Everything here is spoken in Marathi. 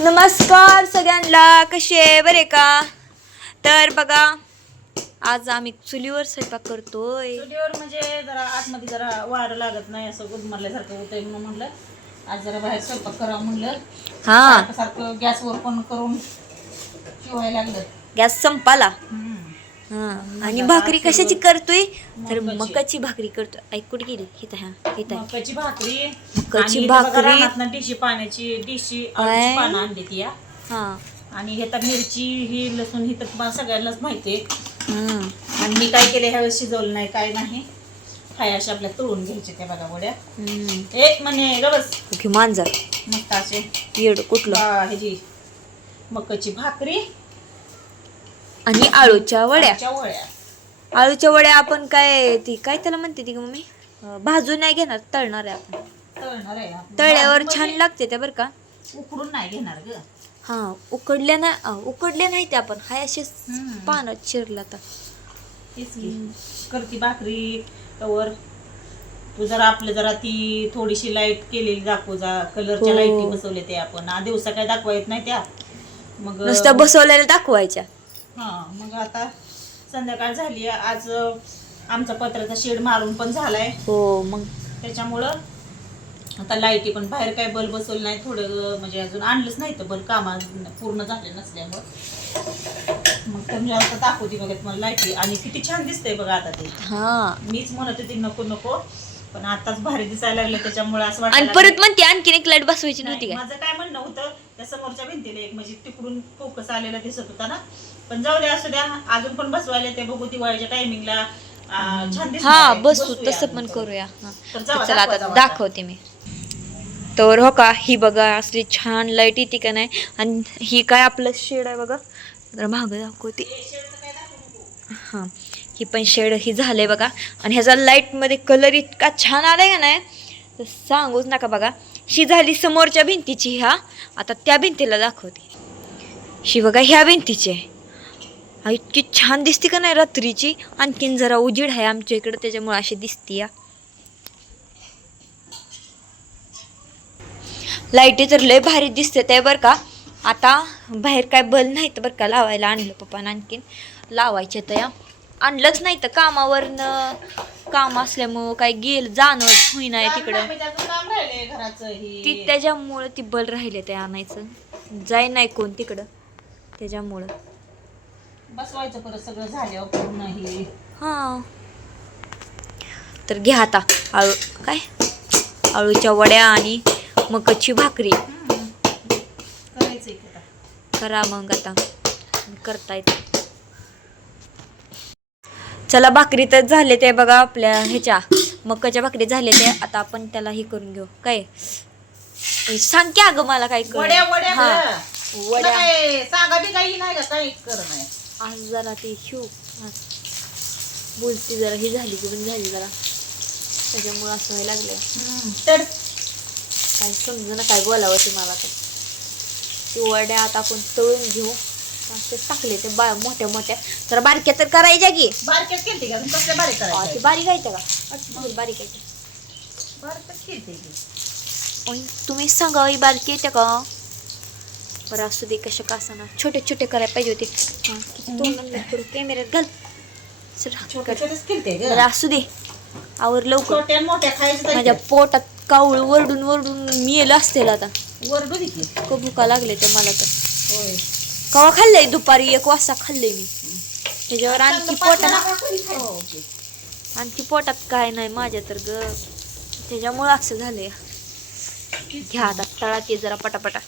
नमस्कार सगळ्यांना, कसे बरे का? तर बघा, आज आम्ही चुलीवर स्वयंपाक करतोय. चुलीवर म्हणजे जरा आतमध्ये जरा वारं लागत नाही, असं गुदमरल्यासारखं होतंय म्हणून म्हणलं आज जरा बाहेर स्वयंपाक करावं म्हणलं. हा, सारखं गॅसवर पण करून शिवायला लागलं. गॅस संपाला. हा, आणि भाकरी कशाची करतोय? तर मकाची भाकरी करतोय. ऐक कुठे गेली? हित मकाची भाकरी. मकाची भाकरी. डिशी पाण्याची डिशी पानं आणली ती. हा, आणि हे तर मिरची ही लसूण ही तर तुम्हाला सगळ्यांनाच माहिती आहे. आणि मी काय केले ह्यावेळेस शिजवलं नाही, काय नाही. हाय अशा आपल्या तळून घ्यायचे त्या बघा वड्या. एक म्हणे गबस मांजर मस्त असे येड कुठलं ह्याची मकाची भाकरी आणि आळूच्या वड्या. वड्या आळूच्या वड्या आपण काय त्याला म्हणते ती मम्मी? भाजून नाही घेणार, तळणार आहे आपण. तळणार आहे. तळ्यावर छान लागते त्या बरं का. उकडून नाही घेणार ग. हा, उकडल्या नाही ते आपण हाय असे पानात चिरला तर करती भाकरी तवर. तू जरा आपलं जरा ती थोडीशी लाईट केलेली दाखव जा. कलरच्या लाईटी बसवले ते आपण दिवसा काय दाखवा येत नाही त्या, मग नुसत्या बसवलेल्या दाखवायच्या. हा, मग आता संध्याकाळ झाली. आज आमचा पत्र्याचा शेड मारून पण झालाय. हो, मग त्याच्यामुळं आता लाईटी पण बाहेर काय बल्ब बसवलं नाही. थोडं म्हणजे अजून आणलंच नाही तर बल्ब कामा पूर्ण झाले नसल्यामुळं. मग तुमच्या आता दाखवते बघा तुम्हाला लाईटी. आणि किती छान दिसतंय बघा आता ते. हा, मीच म्हणत होती नको नको, पण आताच भारी दिसायला लागले त्याच्यामुळे असं आणि वाटतं. परत म्हणते आणखीन एक लाईट बसवायची नव्हती काय? माझं काय म्हणणं होतं त्या समोरच्या भिंतीला एक म्हणजे तिकडून फोकस आलेला दिसत होता ना, पण जाऊ द्या असू द्या. अजून पण बसवायला ते बघू दिवाळीच्या टायमिंगला छान दिसत. हा, बसू तसं पण करूया. चला आता दाखवते मी. तर हो का, ही बघा असली छान लाईट येते का नाही. आणि ही काय आपलं शेड आहे बघा, जरा मागं दाखवते. हा, ही पण शेड ही झालंय बघा. आणि ह्याचा लाईट मध्ये कलर इतका छान आलाय का नाही, तर सांगूच नका. बघा, ही झाली समोरच्या भिंतीची. ह्या आता त्या भिंतीला दाखवते. ही बघा ह्या भिंतीची आहे. इतकी छान दिसते का नाही रात्रीची. आणखीन जरा उजीड आहे आमच्या इकडे, त्याच्यामुळे अशी दिसते. या लाईटी तर लय भारी दिसते ते बरं का. आता बाहेर काय बल नाही तर बरं का लावायला आणलं पप्पानं. आणखीन लावायचे तर या आणलंच नाही तर कामावरनं काम असल्यामुळं काय जाणं होईना तिकडं. ती त्याच्यामुळं ती बल राहिले ते आणायचं जाय नाही कोण तिकडं, त्याच्यामुळं बसवायचं परत सगळं झाल्यावर पूर्ण हे. हा, तर घ्या आता आळूच्या वड्या आणि मकाची भाकरी करा. मग आता करता येते. चला, भाकरी तर झाले ते बघा आपल्या ह्याच्या मकाच्या भाकरी झाले ते. आता आपण त्याला हे करून घेऊ. काय सांग की अगं मला काय वड्या सांगा बी काही नाही का काही कर नाही. आज जरा ते बोलती जरा ही झाली की पण झाली जरा, त्याच्यामुळे असं व्हायला लागलं. तर काय समजू ना काय बोलावं ते मला. तर ती वड्या आता आपण तळून घेऊ. टाकले ते मोठ्या मोठ्या, तर बारक्या तर करायच्या की. बारक्यात केलते का? कसल्या बारीक करायचं? बारीक आहे का? बारीक आहे. बारक्यात केलते. तुम्ही सांगा बारकी येते का? बरं असू दे, कशा का असं ना छोटे छोटे करायला पाहिजे होते. कॅमेऱ्यात घाल. बरं असू दे, आवर लवकर. मोठ्या खायचं. माझ्या पोटात कावळ वरडून वरडून मेल असतील आता. वरडू दे की. भुका लागले तर मला तर. होय, कवा खाल्लंय? दुपारी 1 वाजता खाल्लंय मी. त्याच्यावर आणखी पोटात काय नाही माझ्या तर ग, त्याच्यामुळं असं झालंय. घ्या आता तळा ते जरा पटापटा.